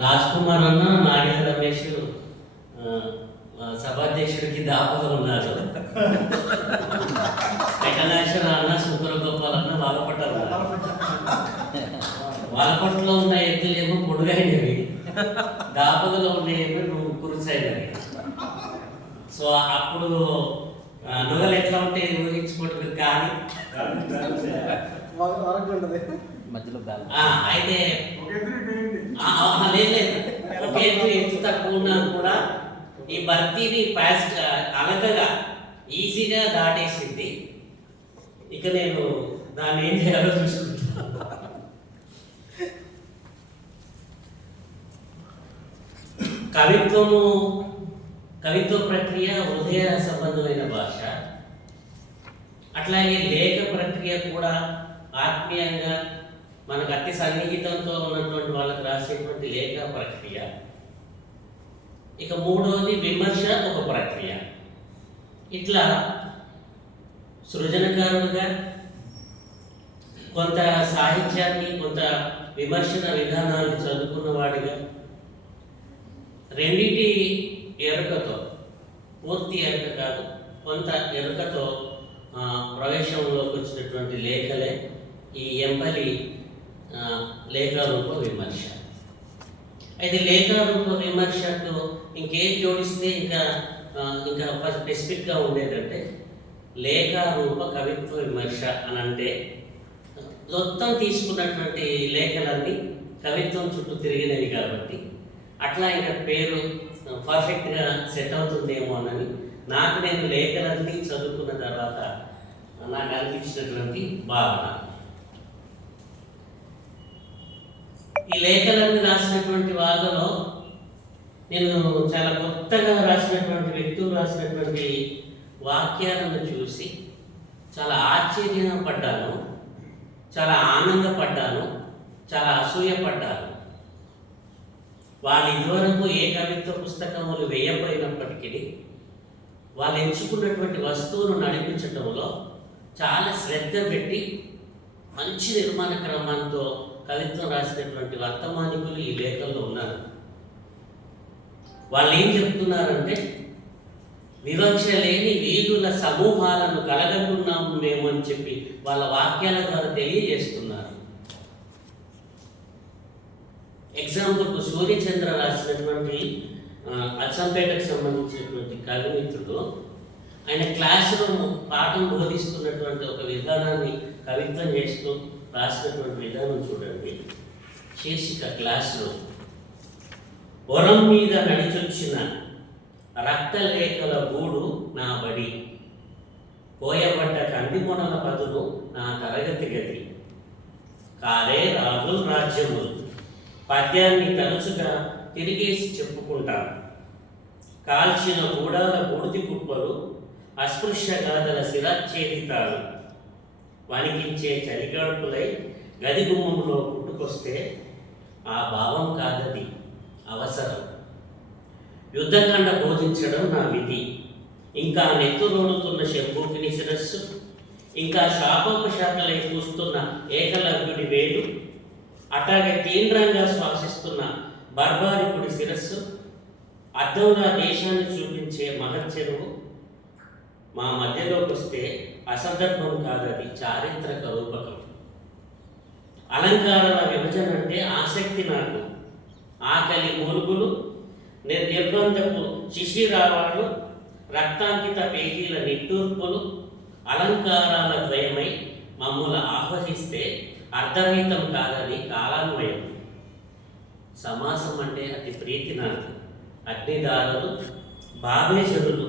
రాజ్ కుమార్ అన్న నాగేంద్ర రమేష్ సభాధ్యక్షుడికి దాపలు ఉన్నారు. వెంకటేశ్వర అన్న సూపర గోపాల్ అన్న వాలపట్లో ఉన్న ఎద్దులేమో పొడుగైనవి, దాపదలో ఉండేవి నువ్వు కురుసైనవి. సో అప్పుడు నువ్వులు ఎట్లా ఉంటే ఊహించుకుంటుంది. కానీ అయితే లేదు, ఒక ఎత్తు తక్కువ ఉన్నా కూడా ఈ భర్తీని ఫాస్ట్ అలకగా ఈజీగా దాటేసింది. ఇక నేను దాన్ని ఏం చేయాలో చూసుకుంటా. కవిత్వ ప్రక్రియ హృదయ సంబంధమైన భాష. అట్లాగే లేఖ ప్రక్రియ కూడా ఆత్మీయంగా మనకు అతి సన్నిహితంతో ఉన్నటువంటి వాళ్ళకి రాసేటువంటి లేఖ ప్రక్రియ. ఇక మూడవది విమర్శ, ఒక ప్రక్రియ. ఇట్లా సృజనకారుడుగా కొంత సాహిత్యాన్ని, కొంత విమర్శన విధానాన్ని చదువుకున్నవాడిగా, రెండింటి ఎరుకతో, పూర్తి ఎరుక కాదు, కొంత ఎరుకతో ప్రవేశంలోకి వచ్చినటువంటి లేఖలే ఈ ఎంపలి లేఖారూప విమర్శ. అయితే లేఖారూప విమర్శకు ఇంకేం జోడిస్తే ఇంకా స్పెసిఫిక్గా ఉండేదంటే లేఖారూప కవిత్వ విమర్శ అని అంటే మొత్తం తీసుకున్నటువంటి లేఖలన్నీ కవిత్వం చుట్టూ తిరిగినవి కాబట్టి అట్లా ఇంకా పేరు పర్ఫెక్ట్గా సెట్ అవుతుందేమో అని నేను లేఖలన్నీ చదువుకున్న తర్వాత నాకు అనిపించినటువంటి భావన. ఈ లేఖలన్నీ రాసినటువంటి వాళ్ళలో నేను చాలా కొత్తగా రాసినటువంటి వ్యక్తులు రాసినటువంటి వాక్యాలను చూసి చాలా ఆశ్చర్యపడ్డాను, చాలా ఆనందపడ్డాను, చాలా అసూయపడ్డాను. వాళ్ళు ఇదివరకు ఏ కవిత్వ పుస్తకములు వేయబోయినప్పటికీ వాళ్ళు ఎంచుకున్నటువంటి వస్తువును నడిపించడంలో చాలా శ్రద్ధ పెట్టి మంచి నిర్మాణ క్రమంతో కవిత్వం రాసినటువంటి వర్తమానికులు ఈ లేఖల్లో ఉన్నారు. వాళ్ళు ఏం చెప్తున్నారంటే, వివక్ష లేని వీధుల సమూహాలను కలగనున్నాము మేము అని చెప్పి వాళ్ళ వాక్యాల ద్వారా తెలియజేస్తున్నారు. ఎగ్జాంపుల్కు సూర్యచంద్ర రాసినటువంటి అచ్చంపేటకు సంబంధించినటువంటి కవిమిత్రుడు, ఆయన క్లాసులో పాఠం బోధిస్తున్నటువంటి ఒక విధానాన్ని కవిత్వం చేస్తూ రాసినటువంటి విధానం చూడండి. శీర్షిక క్లాసులో, వరం మీద నడిచొచ్చిన రక్తలేఖల గూడు నా బడి, కోయబడ్డ కందికొనల పదులు నా తరగతి గది, కారే రాజుల రాజ్యములు పద్యాన్ని తరచుగా తిరిగేసి చెప్పుకుంటాను, కాల్చిన గూడాల బూడిది కుప్పలు అస్పృశ్య గాథల శిరాచ్ఛేదితాలు, వణికించే చలిగాడుపులై గది గుమ్మంలో పుట్టుకొస్తే ఆ భావం కాదది అవసరం, యుద్ధకాండ బోధించడం నా విధి, ఇంకా నెత్తురోడుతున్న శంభూకిని శిరస్సు, ఇంకా శాపోపశాఖలై పూస్తున్న ఏకలవ్యుడి వేడు, అట్లాగే తీవ్రంగా శ్వాసిస్తున్న బర్బారికుడి శిరస్సు, అర్థంగా దేశాన్ని చూపించే మహచ్చరువు మా మధ్యలోకి వస్తే అసందర్భం కాదది చారిత్రక రూపకం, అలంకారాల విభజన అంటే ఆసక్తి నాకు, ఆకలి మూలుగులు నిర్బంధపు శిశిరావాళ్ళు రక్తాంకిత పేజీల నిట్టూర్పులు అలంకారాల ద్వయమై మమ్ముల ఆహ్వానిస్తే అర్ధరహితం కాదని కాలాన్వయం, సమాసం అంటే అతి ప్రీతి నాకు, అగ్నిదారులు బాబేశరులు